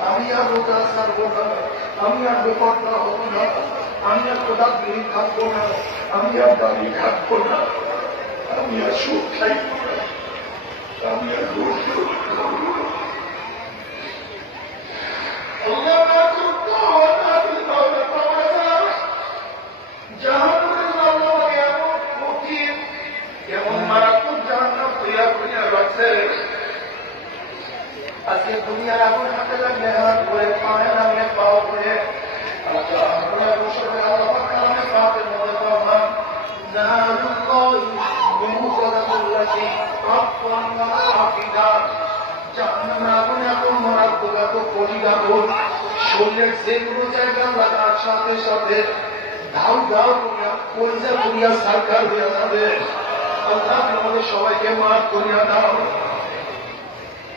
আমি আর রোজা ছাড়বো না। আমি আর বেপর্দা হব না। আমি আর কোদাল বিড়ি থাকব না। আমি আর দাঁড়িয়ে থাকব না। আমি আর সুখ খাইব না। আমি আর না। আজকে দুনিয়ার আগুন হাতে লাগলে হাত করে পায়ে নামলে পাও করে সাথে সাথে ধাউ ধাউ করিয়া পরিচা করিয়া সরকার হইয়া যাবে। আল্লাহ আমাদের সবাইকে মাফ করিয়া দাও।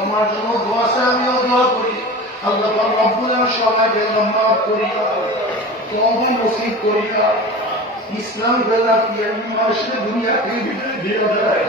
আমার জন্য দোয়া আছে, আমিও দোয়া করি। আল্লাহ রব্বুল সবাইকে মাফ করিয়া তওবা নসিব করিয়া ইসলাম বেলা কি মাসে দুনিয়া থেকে ভিতরে দিয়ে দেয়